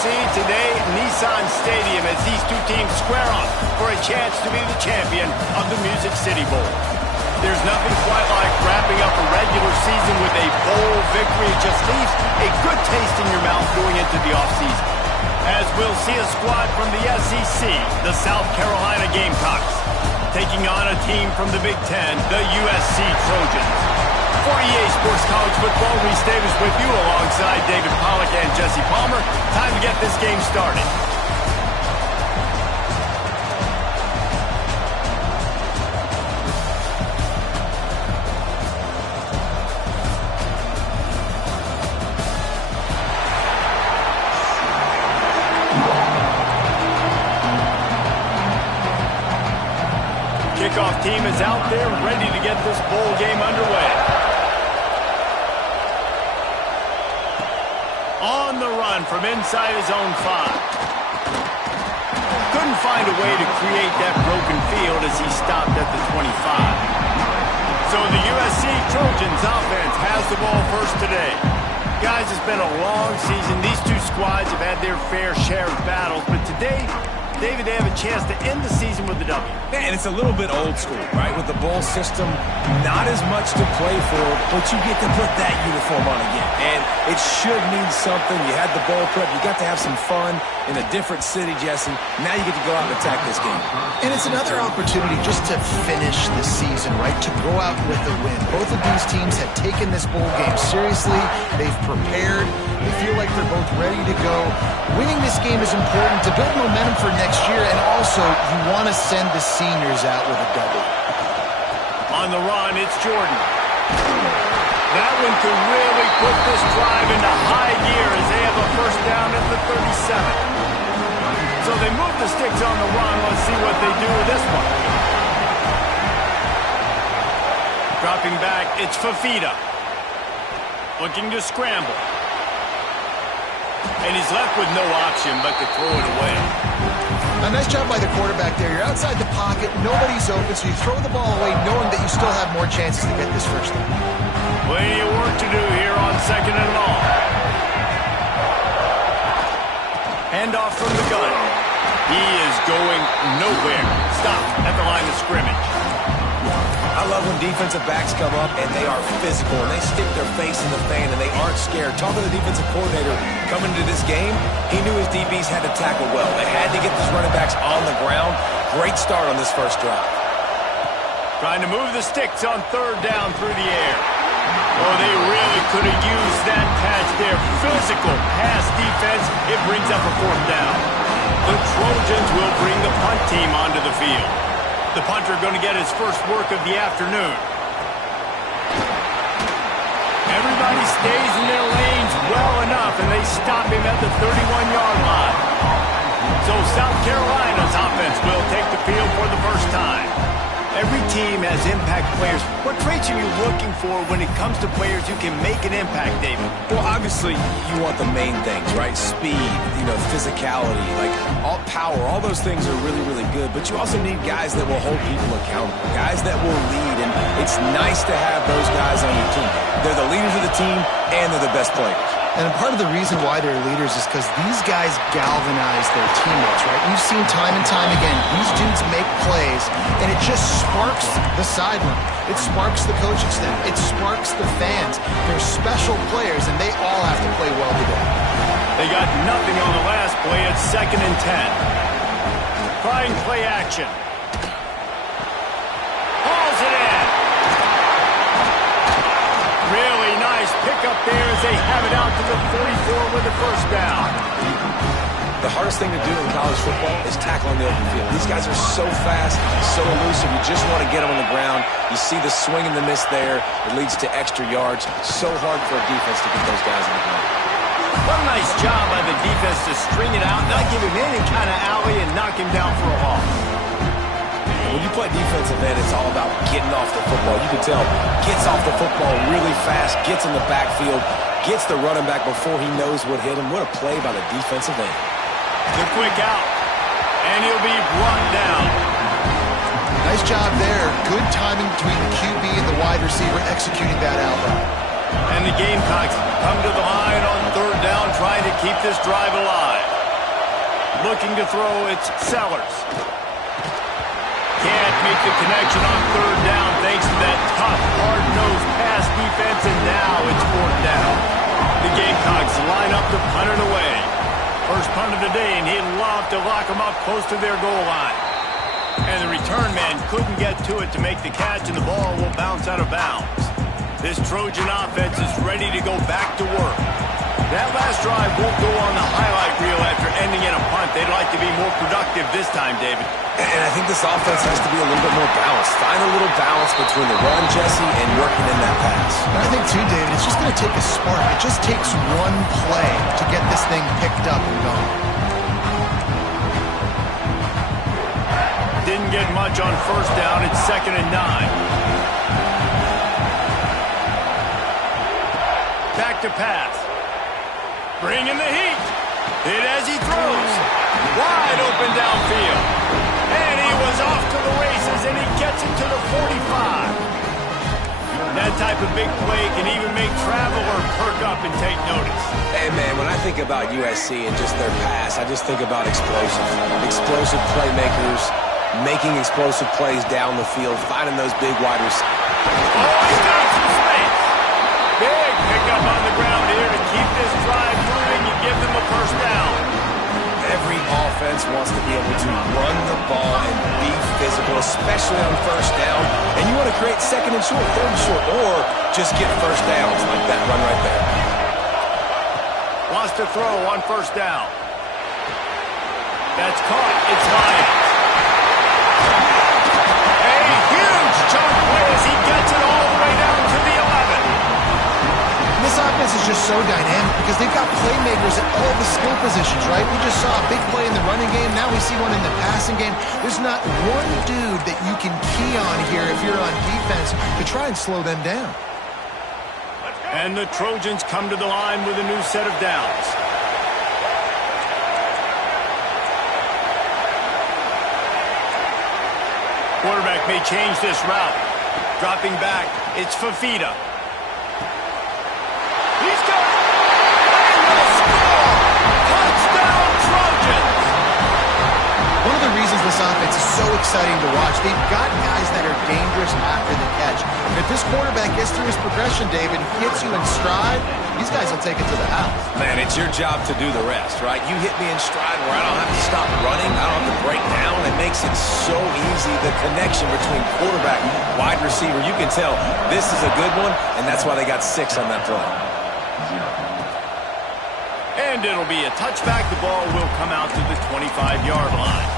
see today, Nissan Stadium, as these two teams square off for a chance to be the champion of the Music City Bowl. There's nothing quite like wrapping up a regular season with a bowl victory. It just leaves a good taste in your mouth going into the offseason. As we'll see a squad from the SEC, the South Carolina Gamecocks, taking on a team from the Big Ten, the USC Trojans. For EA Sports College Football, Reese Davis with you alongside David Pollack and Jesse Palmer. Time to get this game started. Kickoff team is out there ready to get this bowl game underway. On the run from inside his own 5. Couldn't find a way to create that broken field as he stopped at the 25. So the USC Trojans offense has the ball first today. Guys, it's been a long season. These two squads have had their fair share of battles, but today, David, they have a chance to end the season with a W. And it's a little bit old school, right? With the bowl system, not as much to play for, but you get to put that uniform on again. And it should mean something. You had the bowl prep. You got to have some fun in a different city, Jesse. Now you get to go out and attack this game. And it's another opportunity just to finish the season, right? To go out with a win. Both of these teams have taken this bowl game seriously. They've prepared. They feel like they're both ready to go. Winning this game is important to build momentum for next year, and also you want to send the seniors out with a W. On the run, it's Jordan. That one could really put this drive into high gear as they have a first down at the 37. So they move the sticks on the run. Let's see what they do with this one. Dropping back, it's Fafita. Looking to scramble. And he's left with no option but to throw it away. A nice job by the quarterback there. You're outside the pocket, nobody's open, so you throw the ball away knowing that you still have more chances to get this first down. Plenty of work to do here on second and long. Handoff from the gun. He is going nowhere. Stopped at the line of scrimmage. I love when defensive backs come up and they are physical and they stick their face in the fan and they aren't scared. Talking to the defensive coordinator coming into this game, he knew his DBs had to tackle well. They had to get these running backs on the ground. Great start on this first drive. Trying to move the sticks on third down through the air. Oh, they really could have used that pass there. Physical pass defense. It brings up a fourth down. The Trojans will bring the punt team onto the field. The punter going to get his first work of the afternoon. Everybody stays in their lanes well enough, and they stop him at the 31-yard line. So South Carolina's offense will take the field for the first time. Every team has impact players. What traits are you looking for when it comes to players who can make an impact, David? Well, obviously, you want the main things, right? Speed, physicality, like all power, all those things are really, really good. But you also need guys that will hold people accountable, guys that will lead. And it's nice to have those guys on your team. They're the leaders of the team, and they're the best players. And part of the reason why they're leaders is because these guys galvanize their teammates, right? We've seen time and time again, these dudes make plays, and it just sparks the sideline. It sparks the coaching staff. It sparks the fans. They're special players, and they all have to play well today. They got nothing on the last play. It's 2nd and 10. Trying play action. Hauls it in. Really nice pickup there as they have it out to the 44 with the first down. The hardest thing to do in college football is tackling the open field. These guys are so fast, so elusive. You just want to get them on the ground. You see the swing and the miss there. It leads to extra yards. So hard for a defense to get those guys on the ground. What a nice job by the defense to string it out, not give him any kind of alley, and knock him down for a loss. When you play defensive end, it's all about getting off the football. You can tell, gets off the football really fast, gets in the backfield, gets the running back before he knows what hit him. What a play by the defensive end. The quick out, and he'll be brought down. Nice job there. Good timing between the QB and the wide receiver executing that out route. And the Gamecocks come to the line on third down, trying to keep this drive alive. Looking to throw, it's Sellers. Can't make the connection on third down thanks to that tough, hard-nosed pass defense, and now it's fourth down. The Gamecocks line up to punt it away. First punt of the day, and he'd love to lock them up close to their goal line. And the return man couldn't get to it to make the catch, and the ball will bounce out of bounds. This Trojan offense is ready to go back to work. That last drive won't go on the highlight reel after ending in a punt. They'd like to be more productive this time, David. And I think this offense has to be a little bit more balanced. Find a little balance between the run, Jesse, and working in that pass. And I think, too, David, it's just going to take a spark. It just takes one play to get this thing picked up and gone. Didn't get much on first down. It's 2nd and 9. Back to pass. Bringing the heat. Hit as he throws. Wide open downfield. And he was off to the races, and he gets it to the 45. That type of big play can even make Traveler perk up and take notice. Hey, man, when I think about USC and just their pass, I just think about explosive playmakers, making explosive plays down the field, finding those big wide receivers. Oh, he's got some space. Big pickup on the ground here to keep this drive moving and give them a first down. Every offense wants to be able to run the ball and be physical, especially on first down. And you want to create second and short, third and short, or just get first downs like that run right there. Wants to throw on first down. That's caught. It's Lions. A huge chunk play as he gets it all the way down to the 11. This offense is just so dynamic because they've got playmakers at all the skill positions, right? We just saw a big play in the running game. Now we see one in the passing game. There's not one dude that you can key on here if you're on defense to try and slow them down. And the Trojans come to the line with a new set of downs. Quarterback may change this route. Dropping back, it's Fafita. He's got it! And they'll score! Touchdown, Trojans! One of the reasons this offense is so exciting to watch, they've got guys that are dangerous after the catch. And if this quarterback gets through his progression, David, hits you in stride, these guys will take it to the house. Man, it's your job to do the rest, right? You hit me in stride where I don't have to stop running. I don't have to break down. It makes it so easy. The connection between quarterback, wide receiver, you can tell this is a good one, and that's why they got 6 on that play. And it'll be a touchback. The ball will come out to the 25-yard line.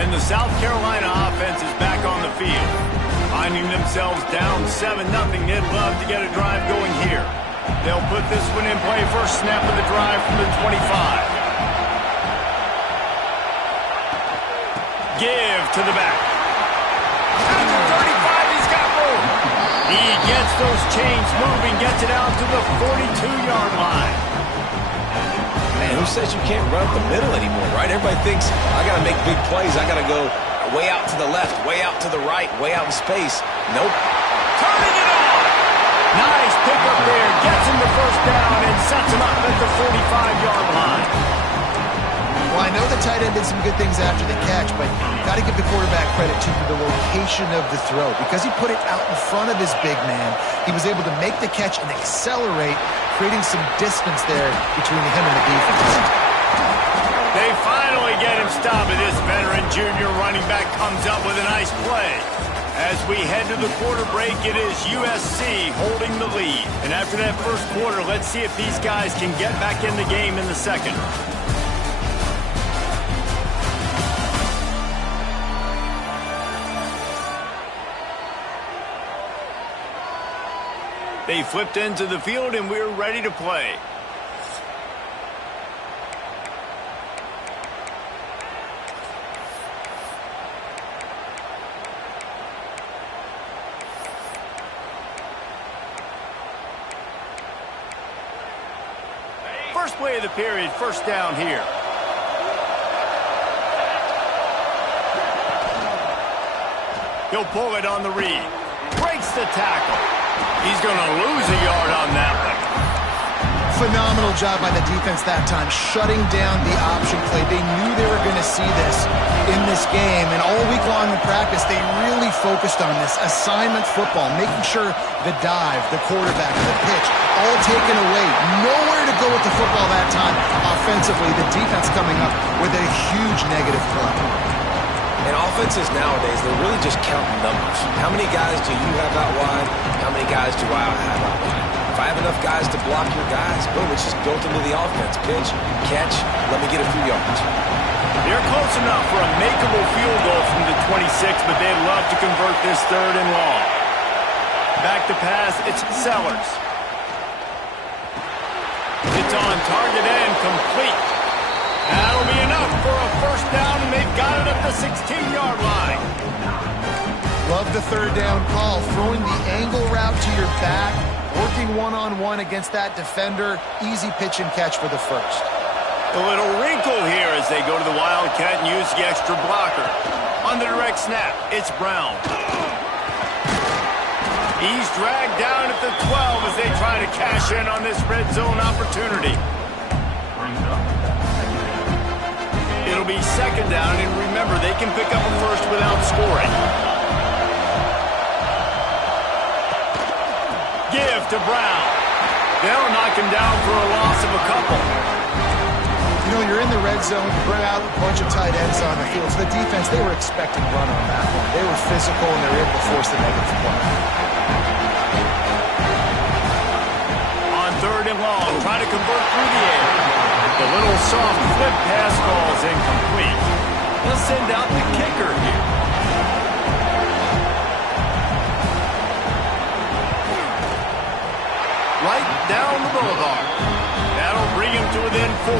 And the South Carolina offense is back on the field. Finding themselves down 7-0, they'd love to get a drive going here. They'll put this one in play first snap of the drive from the 25. Give to the back. At the 35, he's got room. He gets those chains moving, gets it out to the 42-yard line. Man, who says you can't run up the middle anymore, right? Everybody thinks, I got to make big plays. I got to go way out to the left, way out to the right, way out in space. Nope. Turning it on. Nice pickup there. Gets him the first down and sets him up at the 45-yard line. Well, I know the tight end did some good things after the catch, but got to give the quarterback credit, too, for the location of the throw. Because he put it out in front of his big man, he was able to make the catch and accelerate, creating some distance there between him and the defense. They finally get him stopped, and this veteran junior running back comes up with a nice play. As we head to the quarter break, it is USC holding the lead. And after that first quarter, let's see if these guys can get back in the game in the second. They flipped into the field, and we're ready to play. First play of the period, first down here. He'll pull it on the read. Breaks the tackle. He's going to lose a yard on that one. Phenomenal job by the defense that time, shutting down the option play. They knew they were going to see this in this game, and all week long in practice, they really focused on this assignment football, making sure the dive, the quarterback, the pitch, all taken away. Nowhere to go with the football that time offensively. The defense coming up with a huge negative play. And offenses nowadays, they're really just counting numbers. How many guys do you have out wide? How many guys do I have out wide? If I have enough guys to block your guys, boom, it's just built into the offense. Pitch, catch, let me get a few yards. They're close enough for a makeable field goal from the 26, but they'd love to convert this 3rd and long. Back to pass, it's Sellers. It's on target and complete. That'll be enough for a 1st down, and they've got it at the 16-yard line. Love the 3rd down call, throwing the angle route to your back, working one-on-one against that defender. Easy pitch and catch for the 1st. A little wrinkle here as they go to the Wildcat and use the extra blocker. On the direct snap, it's Brown. He's dragged down at the 12 as they try to cash in on this red zone opportunity. It'll be 2nd down, and remember, they can pick up a 1st without scoring. Give to Brown. They'll knock him down for a loss of a couple. You know, you're in the red zone, you bring out a bunch of tight ends on the field. So the defense, they were expecting run on that one. They were physical, and they were able to force the negative play. On 3rd and long, trying to convert through the air. The little soft flip pass falls incomplete. They'll send out the kicker here. Right down the boulevard. That'll bring him to within 4.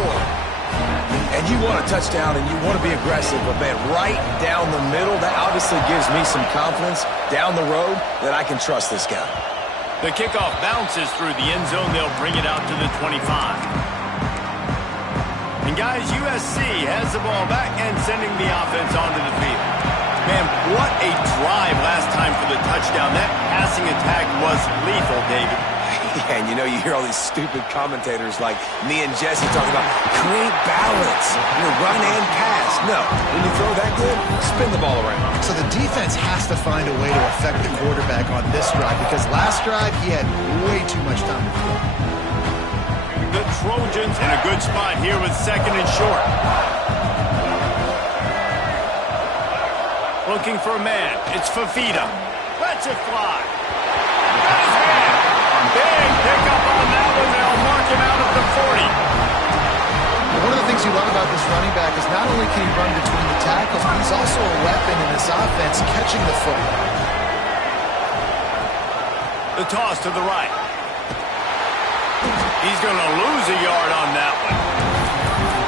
And you want a touchdown and you want to be aggressive, but man, right down the middle, that obviously gives me some confidence down the road that I can trust this guy. The kickoff bounces through the end zone. They'll bring it out to the 25. And guys, USC has the ball back and sending the offense onto the field. Man, what a drive last time for the touchdown. That passing attack was lethal, David. Yeah, and you know, you hear all these stupid commentators like me and Jesse talking about create balance, run and pass. No, when you throw that good, spin the ball around. So the defense has to find a way to affect the quarterback on this drive, because last drive he had way too much time to throw. The Trojans in a good spot here with 2nd and short. Looking for a man. It's Fafita. Lets it fly. Got his hand. Big pickup on that one. They'll mark him out at the 40. One of the things you love about this running back is not only can he run between the tackles, but he's also a weapon in this offense, catching the football. The toss to the right. He's going to lose a yard on that one.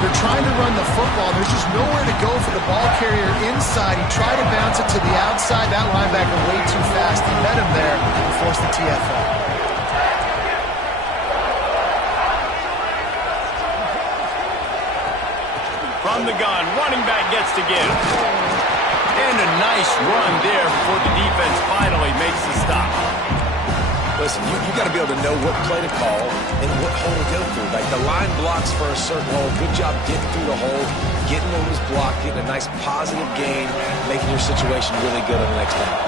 They're trying to run the football. There's just nowhere to go for the ball carrier inside. He tried to bounce it to the outside. That linebacker way too fast. He met him there and forced the TFL. From the gun, running back gets to give. And a nice run there before the defense finally makes the stop. Listen, you got to be able to know what play to call and what hole to go through. Like the line blocks for a certain hole. Good job getting through the hole, getting what was blocked, getting a nice positive gain, making your situation really good on the next down.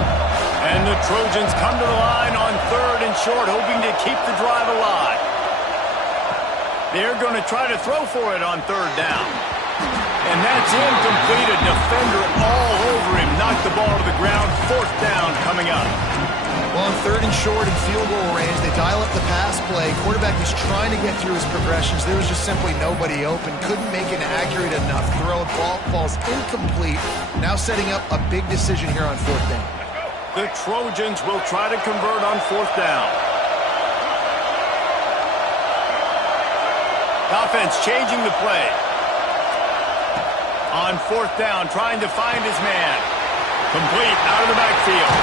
And the Trojans come to the line on 3rd and short, hoping to keep the drive alive. They're going to try to throw for it on 3rd down. And that's incomplete. A defender all over him. Knocked the ball to the ground. 4th down coming up. Well, on 3rd and short and field goal range, they dial up the pass play. Quarterback was trying to get through his progressions. There was just simply nobody open. Couldn't make an accurate enough throw. Ball's incomplete. Now setting up a big decision here on 4th down. The Trojans will try to convert on 4th down. Offense changing the play. On 4th down, trying to find his man. Complete out of the backfield.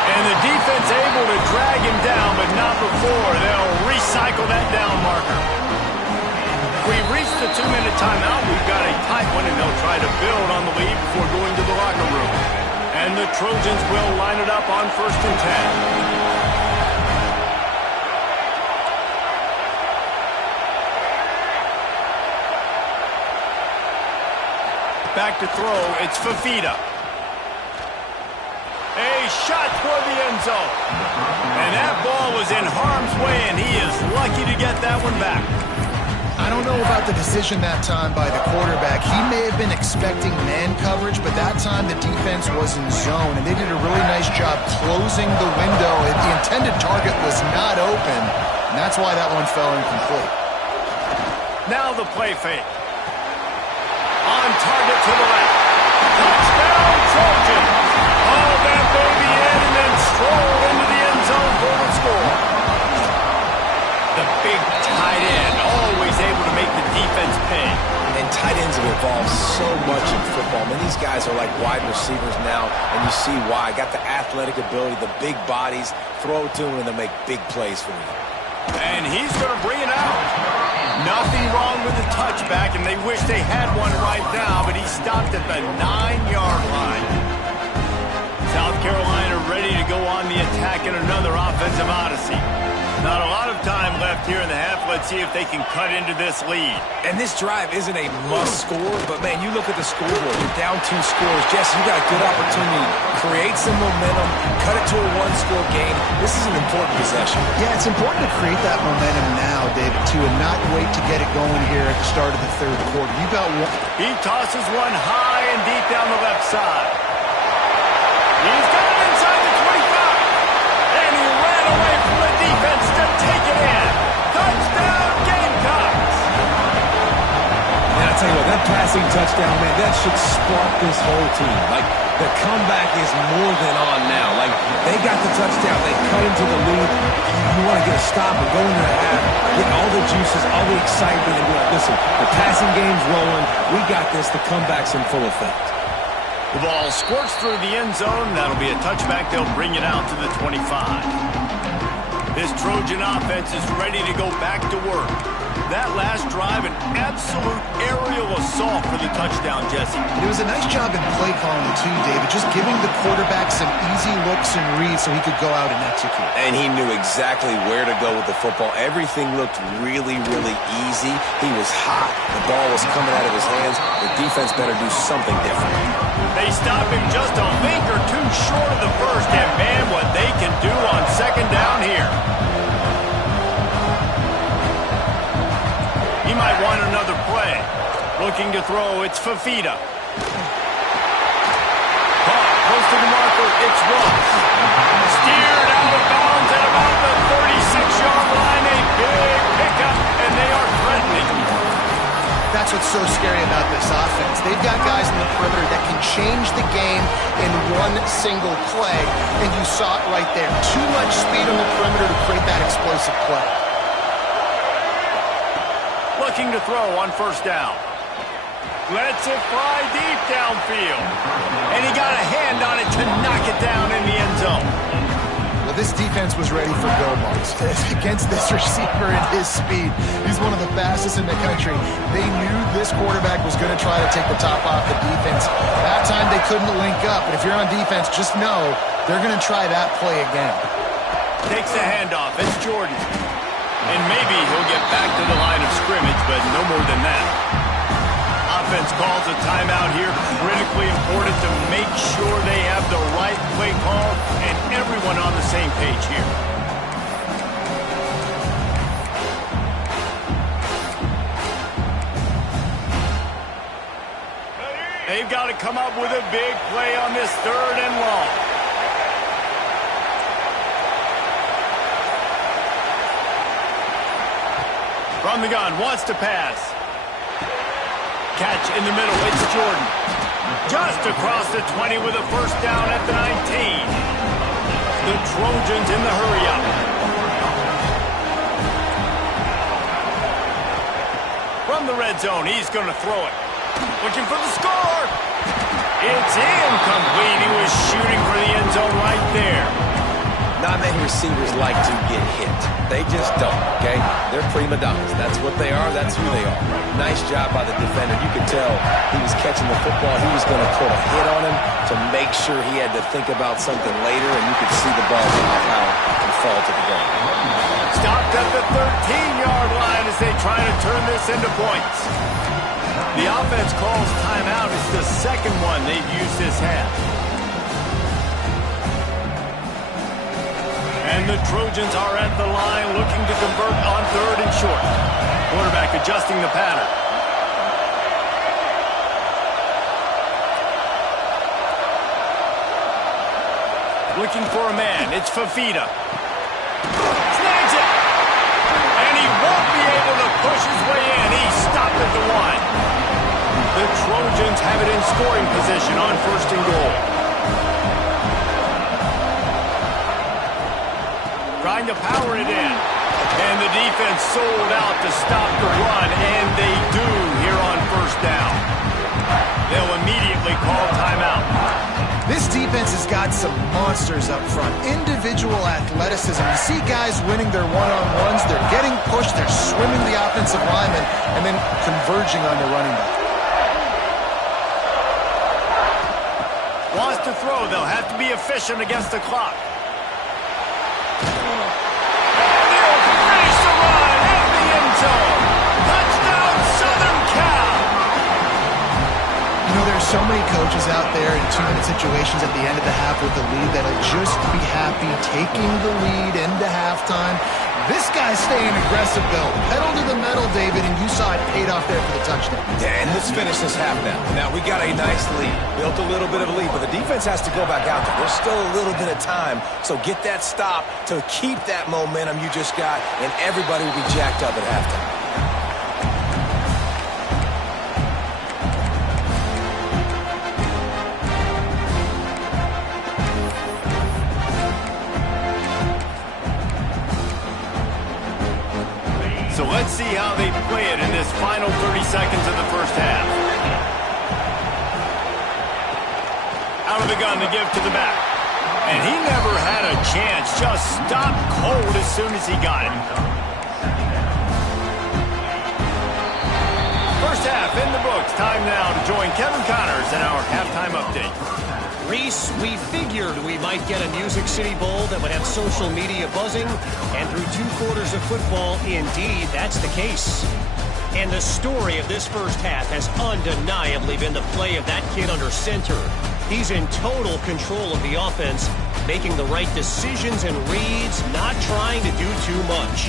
And the defense able to drag him down, but not before they'll recycle that down marker. We've reached the 2-minute timeout. We've got a tight one, and they'll try to build on the lead before going to the locker room. And the Trojans will line it up on 1st and 10. to throw. It's Fifita. A shot toward the end zone. And that ball was in harm's way, and he is lucky to get that one back. I don't know about the decision that time by the quarterback. He may have been expecting man coverage, but that time the defense was in zone, and they did a really nice job closing the window. The intended target was not open, and that's why that one fell incomplete. Now the play fake. On target to the left. Touchdown, Trojans. Haul that baby in and then stroll into the end zone for the score. The big tight end, always able to make the defense pay. And tight ends have evolved so much in football. I mean, these guys are like wide receivers now, and you see why. Got the athletic ability, the big bodies, throw to them, and they'll make big plays for you. And he's going to bring it out. Nothing wrong with the touchback, and they wish they had one right now, but he stopped at the 9-yard line. South Carolina ready to go on the attack in another offensive odyssey. Not a lot of time left here in the half. Let's see if they can cut into this lead. And this drive isn't a must score, but man, you look at the scoreboard, you're down 2 scores. Jesse, you got a good opportunity. Create some momentum, cut it to a 1-score game. This is an important possession. Yeah, it's important to create that momentum now, David, too, and not wait to get it going here at the start of the third quarter. You got one. He tosses one high and deep down the left side. He's got it inside the 25. And he ran away from the defense to take it in. Touchdown, Gamecocks. And I tell you what, that passing touchdown, man, that should spark this whole team. Like, the comeback is more than on now. Like, they got the touchdown. They cut into the lead. You want to get a stop and go into the half, get all the juices, all the excitement, and be like, listen, the passing game's rolling. We got this. The comeback's in full effect. The ball squirts through the end zone. That'll be a touchback. They'll bring it out to the 25. This Trojan offense is ready to go back to work. That last drive, an absolute aerial assault for the touchdown, Jesse. It was a nice job in play calling, too, David, just giving the quarterback some easy looks and reads so he could go out and execute. And he knew exactly where to go with the football. Everything looked really, really easy. He was hot. The ball was coming out of his hands. The defense better do something different. They stop him just a link or two short of the first, and man, what they can do on second down here. He might want another play. Looking to throw, it's Fifita. Close to the marker, it's Ross. Steered out of bounds at about the 36-yard line. A big pickup, and they are threatening. That's what's so scary about this offense. They've got guys in the perimeter that can change the game in one single play, and you saw it right there. Too much speed on the perimeter to create that explosive play. Looking to throw on first down. Lets it fly deep downfield. And he got a hand on it to knock it down in the end zone. Well, this defense was ready for go balls. Against this receiver and his speed, he's one of the fastest in the country. They knew this quarterback was going to try to take the top off the defense. That time they couldn't link up. But if you're on defense, just know they're going to try that play again. Takes the handoff. It's Jordan. And maybe he'll get back to the line of scrimmage, but no more than that. Offense calls a timeout here. Critically important to make sure they have the right play call and everyone on the same page here. They've got to come up with a big play on this 3rd and long. From the gun, wants to pass. Catch in the middle, it's Jordan. Just across the 20 with a first down at the 19. The Trojans in the hurry-up. From the red zone, he's going to throw it. Looking for the score. It's incomplete. He was shooting for the end zone right there. Not many receivers like to get hit. They just don't, okay? They're prima donnas. That's what they are. That's who they are. Nice job by the defender. You could tell he was catching the football. He was going to put a hit on him to make sure he had to think about something later, and you could see the ball get off out and fall to the ground. Stopped at the 13-yard line as they try to turn this into points. The offense calls timeout. It's the second one they've used this half. And the Trojans are at the line looking to convert on 3rd and short. Quarterback adjusting the pattern. Looking for a man. It's Fafita. Snags it. And he won't be able to push his way in. He's stopped at the 1. The Trojans have it in scoring position on 1st and goal. Trying to power it in. And the defense sold out to stop the run, and they do here on 1st down. They'll immediately call timeout. This defense has got some monsters up front. Individual athleticism. You see guys winning their one-on-ones. They're getting pushed. They're swimming the offensive lineman and then converging on the running back. Wants to throw. They'll have to be efficient against the clock. And he'll finish the run in the end zone. Touchdown, Southern Cal. You know, there's so many coaches out there in 2-minute situations at the end of the half with the lead that'll just be happy taking the lead into halftime. This guy's staying aggressive, though. Pedal to the metal, David, and you saw it paid off there for the touchdown. Yeah, and let's finish this half now. Now, we got a nice lead. Built a little bit of a lead, but the defense has to go back out there. There's still a little bit of time, so get that stop to keep that momentum you just got, and everybody will be jacked up at halftime. So let's see how they play it in this final 30 seconds of the first half. Out of the gun to give to the back. And he never had a chance. Just stopped cold as soon as he got it. First half in the books. Time now to join Kevin Connors in our halftime update. Reese, we figured we might get a Music City Bowl that would have social media buzzing, and through 2 quarters of football, indeed, that's the case. And the story of this first half has undeniably been the play of that kid under center. He's in total control of the offense, making the right decisions and reads, not trying to do too much.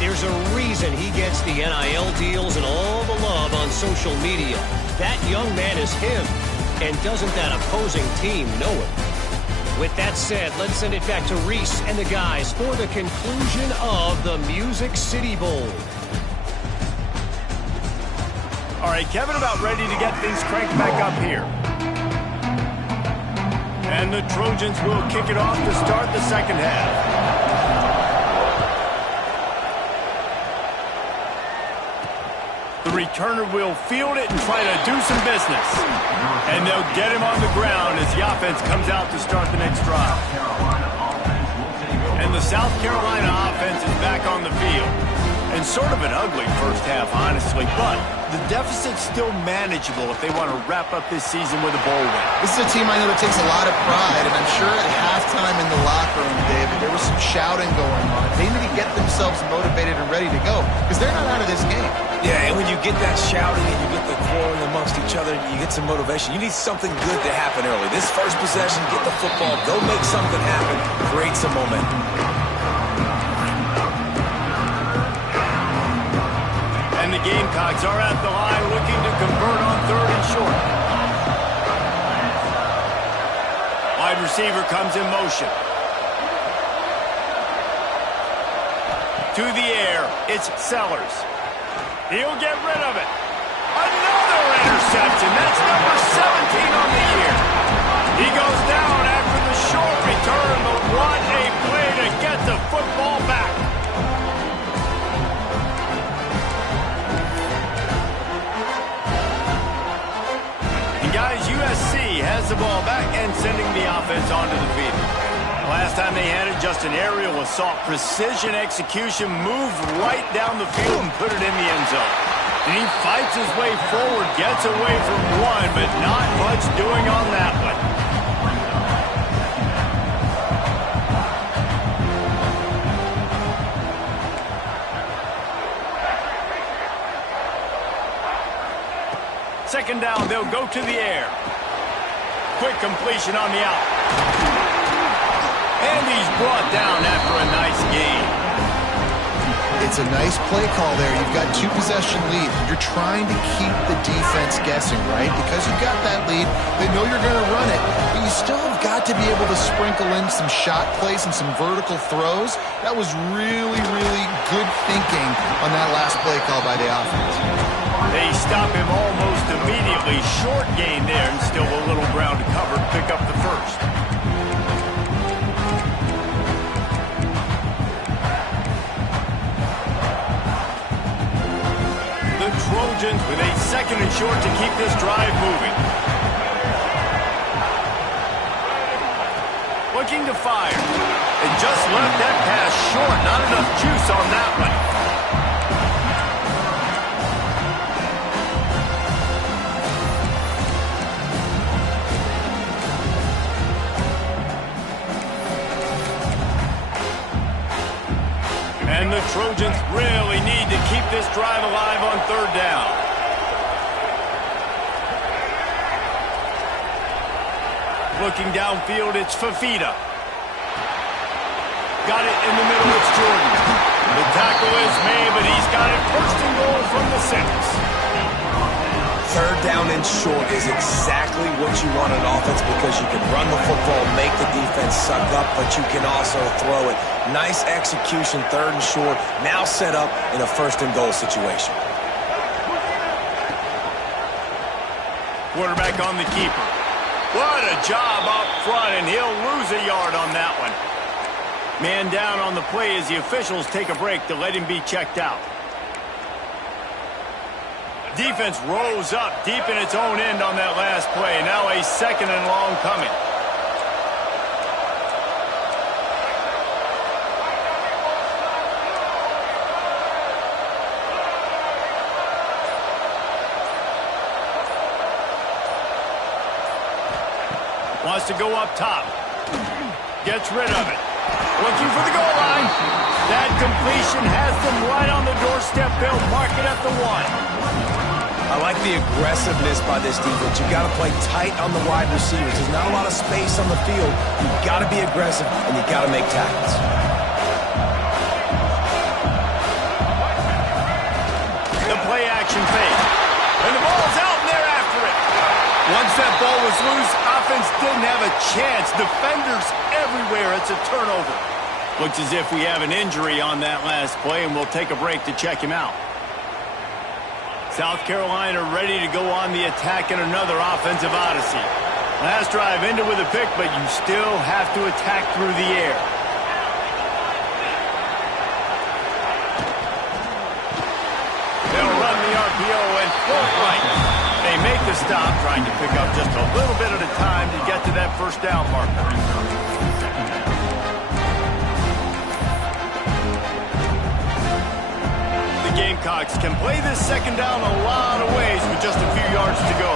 There's a reason he gets the NIL deals and all the love on social media. That young man is him. And doesn't that opposing team know it? With that said, let's send it back to Reese and the guys for the conclusion of the Music City Bowl. All right, Kevin, about ready to get things cranked back up here. And the Trojans will kick it off to start the second half. The returner will field it and try to do some business. And they'll get him on the ground as the offense comes out to start the next drive. And the South Carolina offense is back on the field. And sort of an ugly first half, honestly, but the deficit's still manageable if they want to wrap up this season with a bowl win. This is a team I know that takes a lot of pride, and I'm sure at halftime in the locker room, David, there was some shouting going on. They need to get themselves motivated and ready to go, because they're not out of this game. Yeah, and when you get that shouting and you get the quarreling amongst each other, you get some motivation. You need something good to happen early. This first possession, get the football, go make something happen, create some momentum. And the Gamecocks are at the line looking to convert on 3rd and short. Wide receiver comes in motion. To the air, it's Sellers. He'll get rid of it. Another interception. That's number 17 on the year. He goes down after the short return, but what a play to get the football back. And guys, USC has the ball back and sending the offense onto the field. Last time they had it, just an aerial assault. Precision execution, moved right down the field and put it in the end zone. And he fights his way forward, gets away from one, but not much doing on that one. second down, they'll go to the air. Quick completion on the out. And he's brought down after a nice gain. It's a nice play call there. You've got 2-possession lead. You're trying to keep the defense guessing, right? Because you've got that lead, they know you're going to run it, but you still have got to be able to sprinkle in some shot plays and some vertical throws. That was really, really good thinking on that last play call by the offense. They stop him almost immediately. Short gain there, and still a little ground to cover to pick up the first. Trojans with a second and short to keep this drive moving. Looking to fire. They just left that pass short. Not enough juice on that one. And the Trojans really need to keep this drive alive on third down. Looking downfield, it's Fafita. Got it in the middle, it's Jordan. The tackle is made, but he's got it first and goal from the 6. Third down and short is exactly what you want in offense because you can run the football, make the defense suck up, but you can also throw it. Nice execution, third and short, now set up in a first and goal situation. Quarterback on the keeper. What a job up front, and he'll lose a yard on that one. Man down on the play as the officials take a break to let him be checked out. Defense rose up deep in its own end on that last play. Now a second and long coming. Wants to go up top. Gets rid of it. Looking for the goal line. That completion has them right on the doorstep. They'll mark it at the 1. I like the aggressiveness by this defense. You've got to play tight on the wide receivers. There's not a lot of space on the field. You've got to be aggressive, and you've got to make tackles. The play action fake. And the ball's out, and they're after it. Once that ball was loose, offense didn't have a chance. Defenders everywhere. It's a turnover. Looks as if we have an injury on that last play, and we'll take a break to check him out. South Carolina ready to go on the attack in another offensive odyssey. Last drive ended with a pick, but you still have to attack through the air. They'll run the RPO and throw it right. They make the stop, trying to pick up just a little bit at a time to get to that first down marker. Gamecocks can play this second down a lot of ways with just a few yards to go.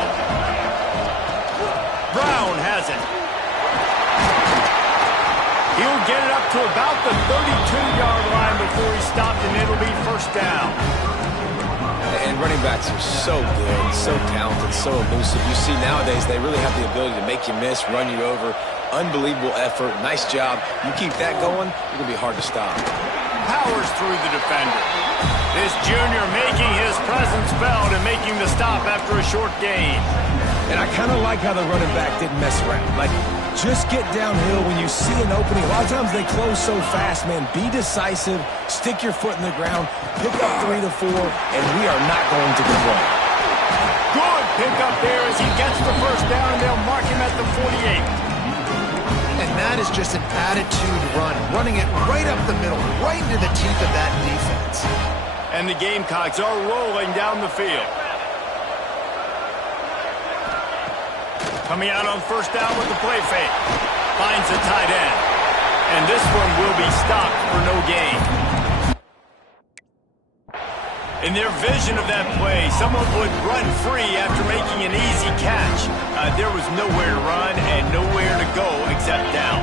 Brown has it. He'll get it up to about the 32-yard line before he's stopped, and it'll be first down. And running backs are so good, so talented, so elusive. You see nowadays they really have the ability to make you miss, run you over. Unbelievable effort. Nice job. You keep that going, it's going to be hard to stop. Powers through the defender. This junior making his presence felt and making the stop after a short gain. And I kind of like how the running back didn't mess around. Like, just get downhill when you see an opening. A lot of times they close so fast, man. Be decisive, stick your foot in the ground, pick up 3 to 4, and we are not going to complain. Good pickup there as he gets the first down, and they'll mark him at the 48. And that is just an attitude run, running it right up the middle, right into the teeth of that defense. And the Gamecocks are rolling down the field. Coming out on first down with the play fake. Finds the tight end. And this one will be stopped for no gain. In their vision of that play, someone would run free after making an easy catch. There was nowhere to run and nowhere to go except down.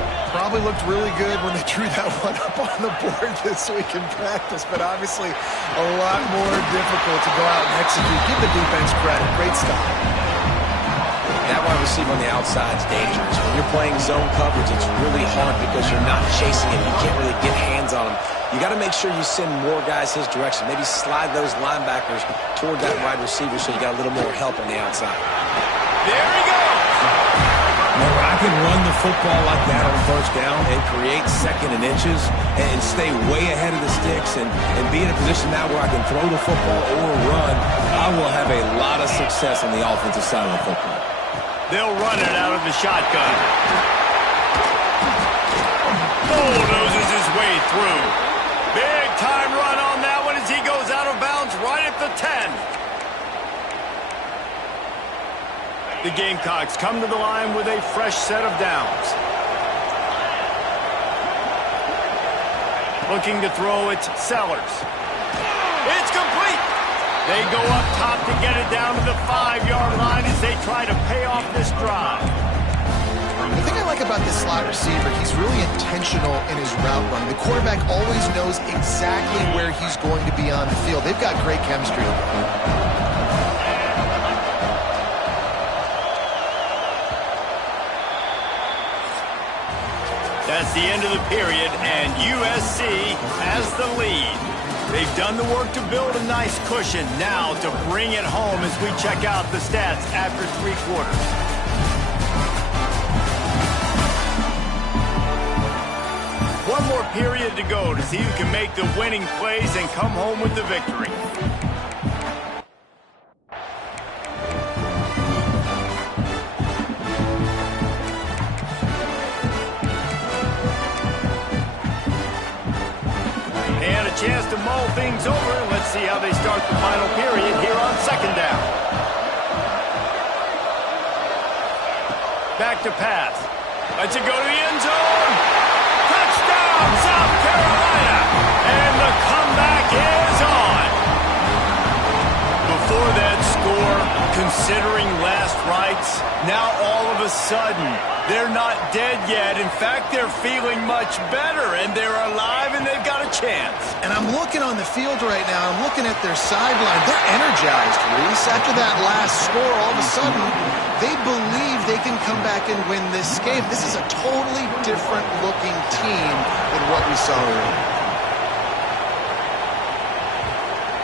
probably looked really good when they drew that one up on the board this week in practice, but obviously a lot more difficult to go out and execute. Give the defense credit. Great stop. That wide receiver on the outside is dangerous. When you're playing zone coverage, it's really hard because you're not chasing him. You can't really get hands on him. You got to make sure you send more guys his direction. Maybe slide those linebackers toward that wide receiver so you got a little more help on the outside. There he goes. Now, I can run the football like that on first down and create second and inches and stay way ahead of the sticks and be in a position now where I can throw the football or run. I will have a lot of success on the offensive side of the football. They'll run it out of the shotgun. Bulldozes his way through. Big time run on that one as he goes out of bounds right at the 10. The Gamecocks come to the line with a fresh set of downs. Looking to throw, it's Sellers. It's complete. They go up top to get it down to the 5-yard line as they try to pay off this drive. The thing I like about this slot receiver, he's really intentional in his route run. The quarterback always knows exactly where he's going to be on the field. They've got great chemistry. That's the end of the period, and USC has the lead. They've done the work to build a nice cushion. Now to bring it home as we check out the stats after 3 quarters. One more period to go to see who can make the winning plays and come home with the victory. Chance to mull things over. Let's see how they start the final period here on second down. Back to pass. Lets it go to the end zone. Touchdown, South Carolina. And the comeback is on. Before that score, considering last rites, now all of a sudden, they're not dead yet. In fact, they're feeling much better, and they're alive, and they've got a chance. And I'm looking on the field right now. I'm looking at their sideline. They're energized, Reese. After that last score, all of a sudden, they believe they can come back and win this game. This is a totally different-looking team than what we saw earlier.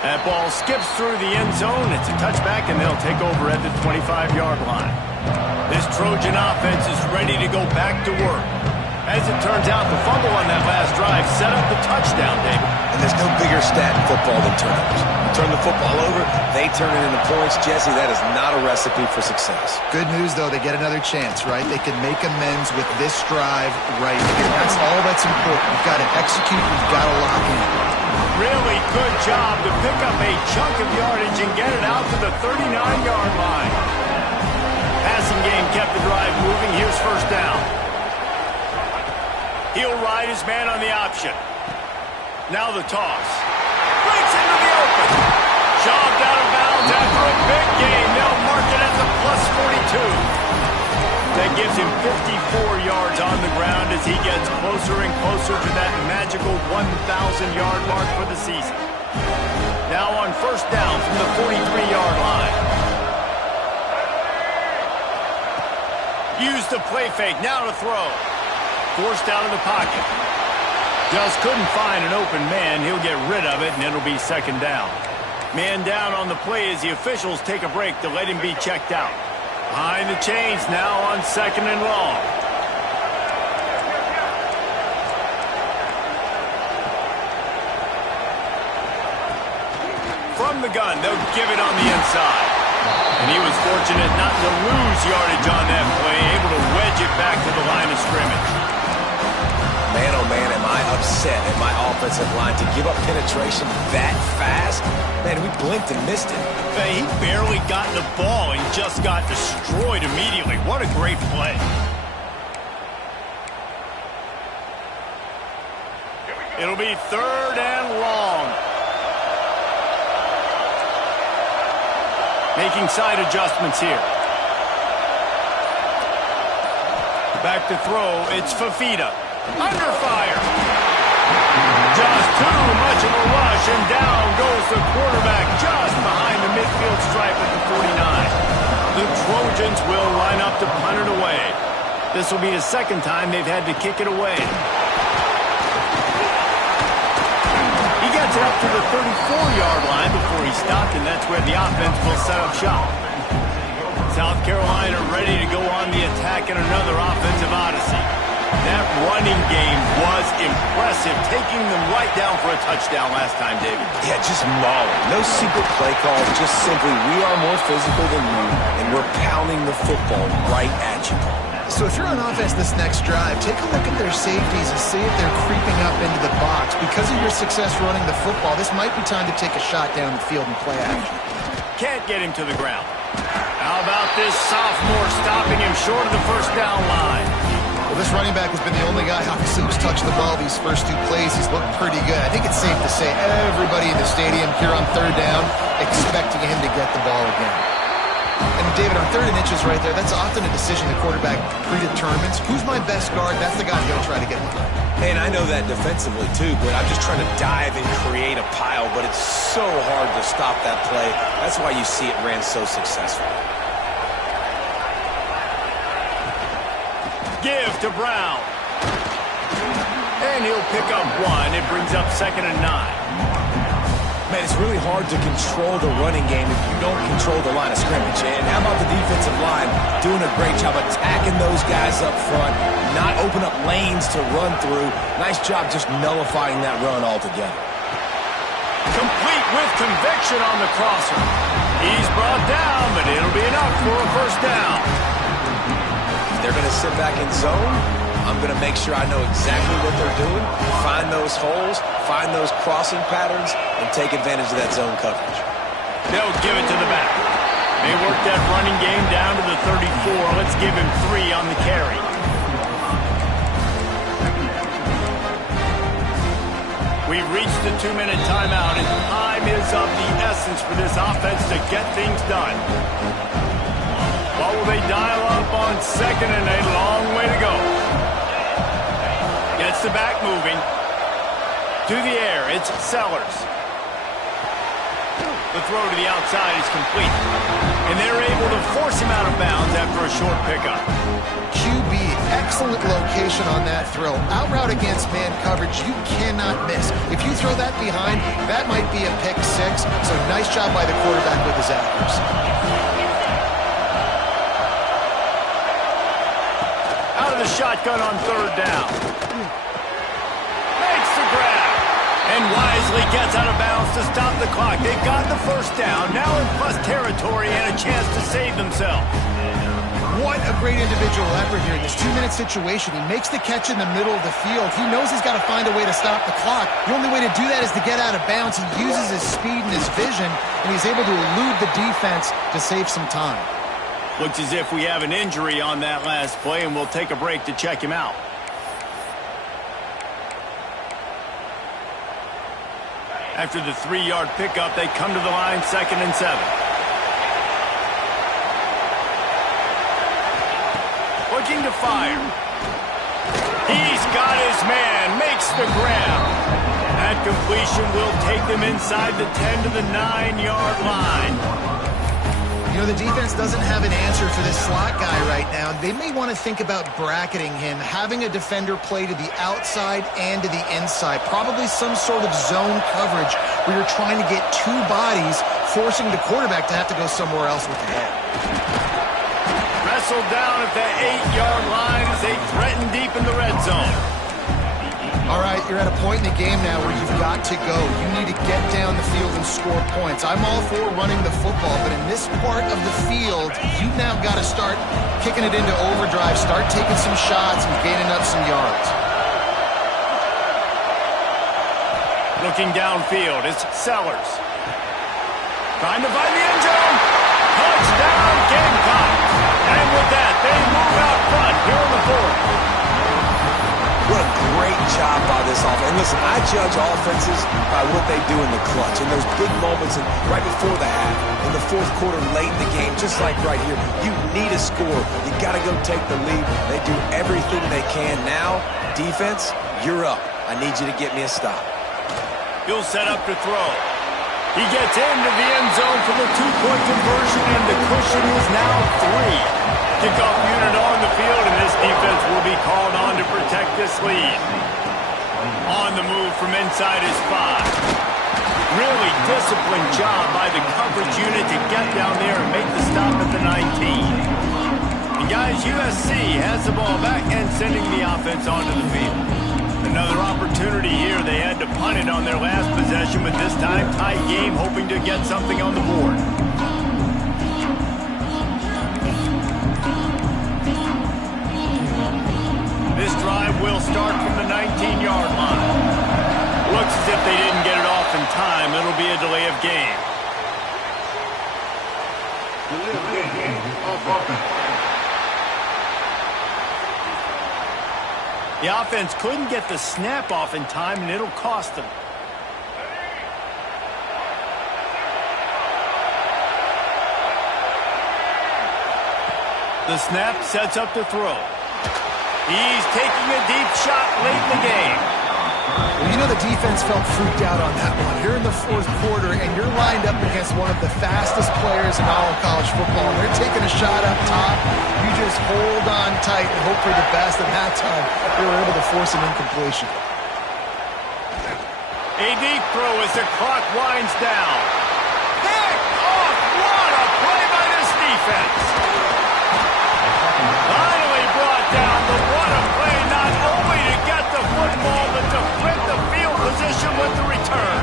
That ball skips through the end zone. It's a touchback, and they'll take over at the 25-yard line. This Trojan offense is ready to go back to work. As it turns out, the fumble on that last drive set up the touchdown, David. And there's no bigger stat in football than turnovers. You turn the football over, they turn it into points. Jesse, that is not a recipe for success. Good news, though, they get another chance, right? They can make amends with this drive right here. That's all that's important. You've got to execute. You've got to lock in. Really good job to pick up a chunk of yardage and get it out to the 39-yard line. Passing game kept the drive moving. Here's first down. He'll ride his man on the option. Now the toss. Breaks into the open. Shoved out of bounds after a big gain. They'll mark it at the +42. That gives him 54 yards on the ground as he gets closer and closer to that magical 1,000-yard mark for the season. Now on first down from the 43-yard line. Use the play fake, now to throw. Forced out of the pocket. Just couldn't find an open man. He'll get rid of it, and it'll be second down. Man down on the play as the officials take a break to let him be checked out. Behind the chains now on second and long. From the gun, they'll give it on the inside. And he was fortunate not to lose yardage on that play, able to wedge it back to the line of scrimmage. Man, oh man, am I upset at my offensive line to give up penetration that fast? Man, we blinked and missed it. He barely got the ball and just got destroyed immediately. What a great play. It'll be third and long. Making side adjustments here. Back to throw, it's Fafita. Under fire. Just too much of a rush, and down goes the quarterback just behind the midfield stripe at the 49. The Trojans will line up to punt it away. This will be the second time they've had to kick it away. He gets it up to the 34-yard line before he stopped, and that's where the offense will set up shop. South Carolina ready to go on the attack in another offensive odyssey. That running game was impressive, taking them right down for a touchdown last time, David. Yeah, just mauling. No secret play call, just simply we are more physical than you, and we're pounding the football right at you. So if you're on offense this next drive, take a look at their safeties and see if they're creeping up into the box. Because of your success running the football, this might be time to take a shot down the field and play action. Can't get him to the ground. How about this sophomore stopping him short of the first down line? Well, this running back has been the only guy, obviously, who's touched the ball these first two plays. He's looked pretty good. I think it's safe to say everybody in the stadium here on third down expecting him to get the ball again. And David, on 3rd and inches right there, that's often a decision the quarterback predetermines. Who's my best guard? That's the guy he'll try to get behind. And I know that defensively too, but I'm just trying to dive and create a pile, but it's so hard to stop that play. That's why you see it ran so successfully. Give to Brown. And he'll pick up one. It brings up 2nd and 9. Man, it's really hard to control the running game if you don't control the line of scrimmage. And how about the defensive line doing a great job attacking those guys up front, not open up lanes to run through. Nice job just nullifying that run altogether. Complete with conviction on the crosser. He's brought down, but it'll be enough for a first down. They're going to sit back in zone. I'm going to make sure I know exactly what they're doing, find those holes, find those crossing patterns, and take advantage of that zone coverage. They'll give it to the back. They work that running game down to the 34. Let's give him 3 on the carry. We've reached the 2-minute timeout, and time is of the essence for this offense to get things done. What will they dial up on 2nd and a long way to go? Gets the back moving. To the air, it's Sellers. The throw to the outside is complete. And they're able to force him out of bounds after a short pickup. QB, excellent location on that throw. Out route against man coverage, you cannot miss. If you throw that behind, that might be a pick 6. So nice job by the quarterback with his accuracy. Out of the shotgun on 3rd down. Makes the grab. And wisely gets out of bounds to stop the clock. They've got the first down, now in plus territory and a chance to save themselves. What a great individual effort here in this 2-minute situation. He makes the catch in the middle of the field. He knows he's got to find a way to stop the clock. The only way to do that is to get out of bounds. He uses his speed and his vision, and he's able to elude the defense to save some time. Looks as if we have an injury on that last play, and we'll take a break to check him out. After the 3-yard pickup, they come to the line 2nd and 7. Looking to fire. He's got his man, makes the grab. That completion will take them inside the 10 to the 9-yard line. You know, the defense doesn't have an answer for this slot guy right now. They may want to think about bracketing him, having a defender play to the outside and to the inside. Probably some sort of zone coverage where you're trying to get 2 bodies, forcing the quarterback to have to go somewhere else with the head. Wrestled down at the 8-yard line as they threaten deep in the red zone. All right, you're at a point in the game now where you've got to go. You need to get down the field and score points. I'm all for running the football, but in this part of the field, you've now got to start kicking it into overdrive, start taking some shots and gaining up some yards. Looking downfield, it's Sellers. Trying to find the end zone. Touchdown, Gamecocks. And with that, they move out front here in the 4th. What a great job by this offense. And listen, I judge offenses by what they do in the clutch, in those big moments and right before the half, in the fourth quarter, late in the game, just like right here. You need a score. You got to go take the lead. They do everything they can. Now, defense, you're up. I need you to get me a stop. He'll set up to throw. He gets into the end zone for the two-point conversion, and the cushion is now 3. Kickoff unit on the field, and this defense will be called on to protect this lead. On the move from inside his 5. Really disciplined job by the coverage unit to get down there and make the stop at the 19. And guys, USC has the ball back and sending the offense onto the field. Another opportunity here. They had to punt it on their last possession, but this time tight game, hoping to get something on the board. This drive will start from the 19-yard line. Looks as if they didn't get it off in time. It'll be a delay of game. The offense couldn't get the snap off in time, and it'll cost them. The snap sets up the throw. He's taking a deep shot late in the game. Well, you know the defense felt freaked out on that one. You're in the fourth quarter, and you're lined up against one of the fastest players in all of college football. And they're taking a shot up top. You just hold on tight and hope for the best. And that time, they were able to force an incompletion. A deep throw as the clock winds down. Pick off! What a play by this defense! Finally brought down, but what a play, not only to get the football, but to flip the field position with the return.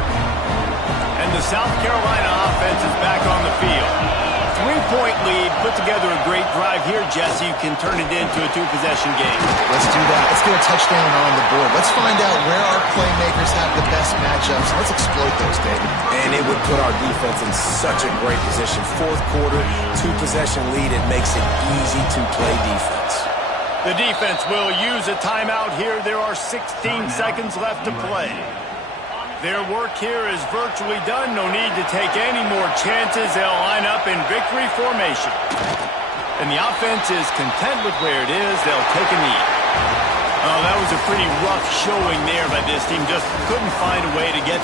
And the South Carolina offense is back on the field. 3-point lead, put together a great drive here, Jesse. You can turn it into a 2-possession game. Let's do that. Let's get a touchdown on the board. Let's find out where our playmakers have the best matchups. Let's exploit those, David. And it would put our defense in such a great position. Fourth quarter, 2-possession lead. It makes it easy to play defense. The defense will use a timeout here. There are 16 seconds left to play. Their work here is virtually done. No need to take any more chances. They'll line up in victory formation. And the offense is content with where it is. They'll take a knee. Oh, that was a pretty rough showing there by this team. Just couldn't find a way to get the